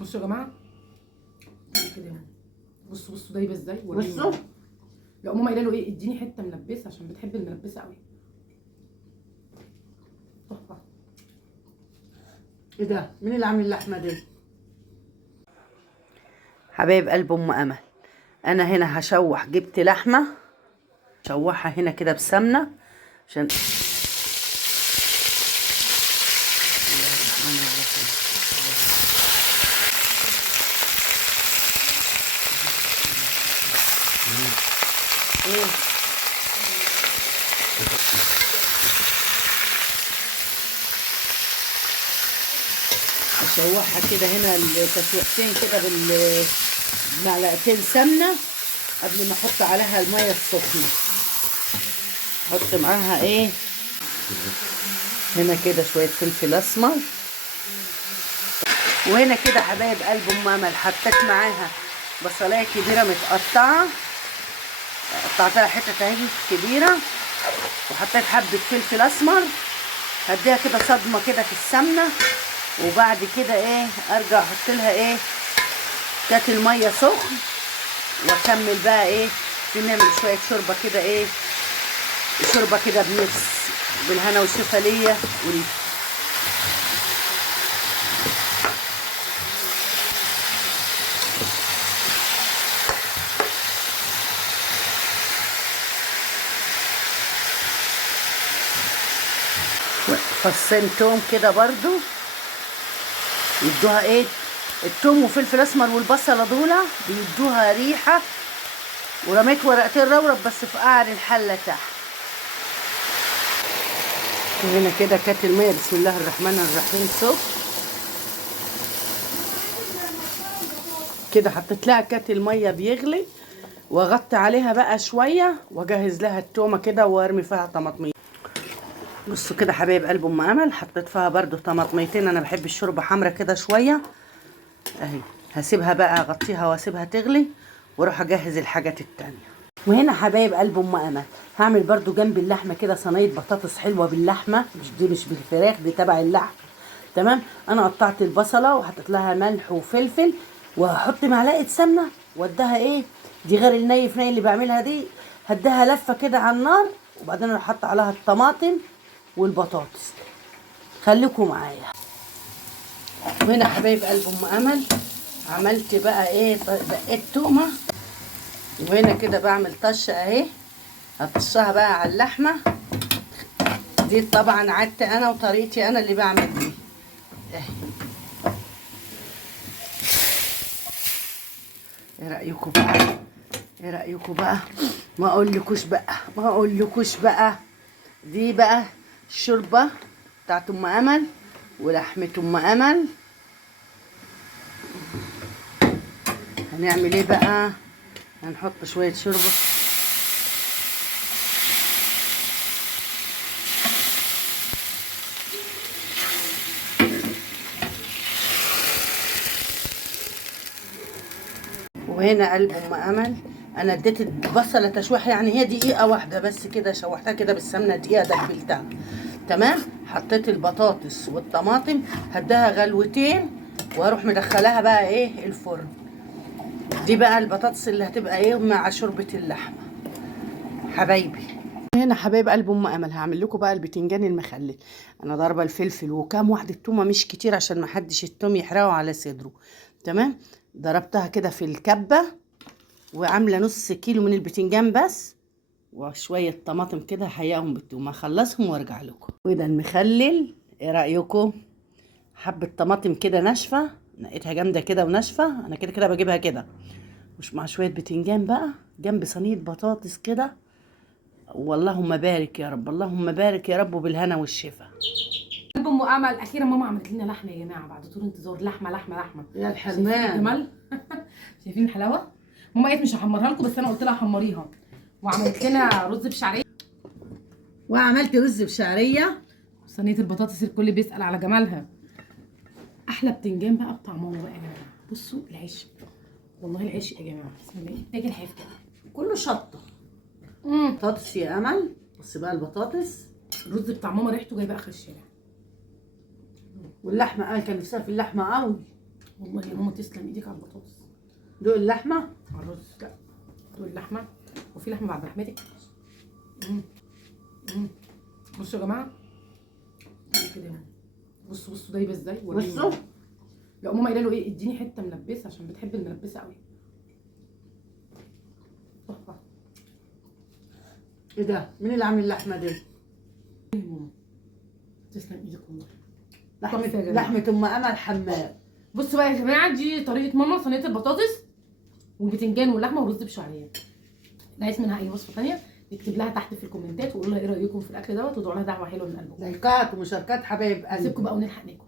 بصوا يا جماعه كده، بصوا دايبه ازاي. بصوا لا ماما قايله له ايه، اديني حته ملبسه عشان بتحب الملبسه قوي. تحفه. ايه ده؟ مين اللي عامل اللحمه دي؟ حبايب قلب ام امل، انا هنا هشوح، جبت لحمه شوحها هنا كده بسمنه عشان اشوحها كده هنا التشويحتين كده بالمعلقتين سمنه قبل ما احط عليها الميه السخنه. احط معاها ايه هنا كده شويه فلفل اسمر، وهنا كده حبايب قلب ام امل حطيت معاها بصلايه كبيره متقطعه، قطعتها حتت اهي كبيره، وحطيت حبه فلفل اسمر. هديها كده صدمه كده في السمنه، وبعد كده ايه ارجع احط لها ايه كاتل ميه سخن، واكمل بقى ايه بنعمل شويه شوربه كده، ايه شوربه كده بنفس بالهنا والشفا ليا وليك. فصين توم كده برضو يدوها ايه، التوم وفلفل اسمر والبصله دول بيدوها ريحه. ورميت ورقتين رورب بس في قعر الحله تحت. وهنا كده كاتل ميه بسم الله الرحمن الرحيم سخن كده، حطيت لها كاتل ميه بيغلي، واغطي عليها بقى شويه واجهز لها التومه كده وارمي فيها طماطميه. بصوا كده حبايب قلب ام امل، حطيت فيها برضو طماطميتين، انا بحب الشوربه حمرا كده شويه اهي. هسيبها بقى اغطيها واسيبها تغلي واروح اجهز الحاجات التانية. وهنا حبايب قلب ام امل هعمل برضو جنب اللحمه كده صينيه بطاطس حلوه باللحمه، مش بالفراخ، دي تبع اللحم. تمام. انا قطعت البصله وحطيت لها ملح وفلفل، وهحط معلقه سمنه واديها ايه، دي غير الني في ني اللي بعملها دي، هديها لفه كده على النار، وبعدين انا احط عليها الطماطم والبطاطس. خليكم معايا. وهنا حبايب قلب ام امل عملت بقى ايه، بقيت تومه، وهنا كده بعمل طشه اهي، هطشها بقى على اللحمه دي. طبعا عدت انا وطريقتي انا اللي بعمل دي اهي. ايه رايكم بقى؟ ايه رايكم بقى؟ ما اقولكوش بقى دي بقى الشوربه بتاعت ام امل ولحمه ام امل. هنعمل ايه بقى؟ هنحط شويه شوربه وهنا قلب ام امل انا اديت البصله تشويح، يعني هي دقيقه واحده بس كده، شوحتها كده بالسمنه دقيقه دبلتها. تمام. حطيت البطاطس والطماطم هديها غلوتين، واروح مدخلاها بقى ايه الفرن. دي بقى البطاطس اللي هتبقى ايه مع شوربه اللحمه حبايبي. هنا حبايب قلب ام امل هعمل لكم بقى البتنجان المخلل. انا ضاربه الفلفل وكام واحده تومه مش كتير عشان ما حدش التوم يحرقه على صدره. تمام. ضربتها كده في الكبه، وعامله نص كيلو من البتنجان بس، وشويه طماطم كده هحيقهم بالتوم، اخلصهم وارجع لكم. وده المخلل، ايه رايكم؟ حبه طماطم كده ناشفه، نقيتها جامده كده وناشفه، انا كده كده بجيبها كده، مش مع شويه بتنجان بقى جنب صينيه بطاطس كده. واللهم بارك يا رب، اللهم بارك يا رب، وبالهنا والشفا. قلب ام امل اخيرا ماما عملت لنا لحمه يا جماعه بعد طول انتظار. لحمه يا شايفين الحرمان. الجمال؟ شايفين الحلاوه؟ ماما قالت مش هحمرها لكم، بس انا قلت لها حمريها. وعملت لنا رز بشعريه، وعملت رز بشعريه، صينيه البطاطس الكل بيسال على جمالها. احلى بتنجان بقى بتاع ماما بقى يا جماعه. بصوا العيش، والله العيش يا جماعه بسم الله تاكل حيف كده كله شطه. بطاطس يا امل، بص بقى البطاطس، الرز بتاع ماما ريحته جايبه اخر الشارع. واللحمه كان نفسها في اللحمه قوي. والله يا ماما تسلم ايديك على البطاطس. دوق اللحمه. على الرز لا، دوق اللحمه، وفي لحمه بعد لحمتك. بصوا يا جماعه كده يا ماما. بصوا دايبه ازاي. بصوا. لا ماما قايله له ايه، اديني حته ملبسه عشان بتحب الملبسه قوي. تحفه. ايه ده؟ مين اللي عامل اللحمه دي؟ ماما تسلم ايدك والله. لحمه ام امل حماد. بصوا بقى يا جماعه، دي طريقه ماما صينيه البطاطس والبتنجان واللحمه والرز بشعريه. اللي عايز منها اي وصفه ثانيه يكتب لها تحت في الكومنتات وقولوا لها ايه رايكم في الاكل دوت، وادعوا لها دعوه حلوه من قلبكم. لايكات ومشاركات حبايب قلبي. سيبكم بقى ونلحق ناكل.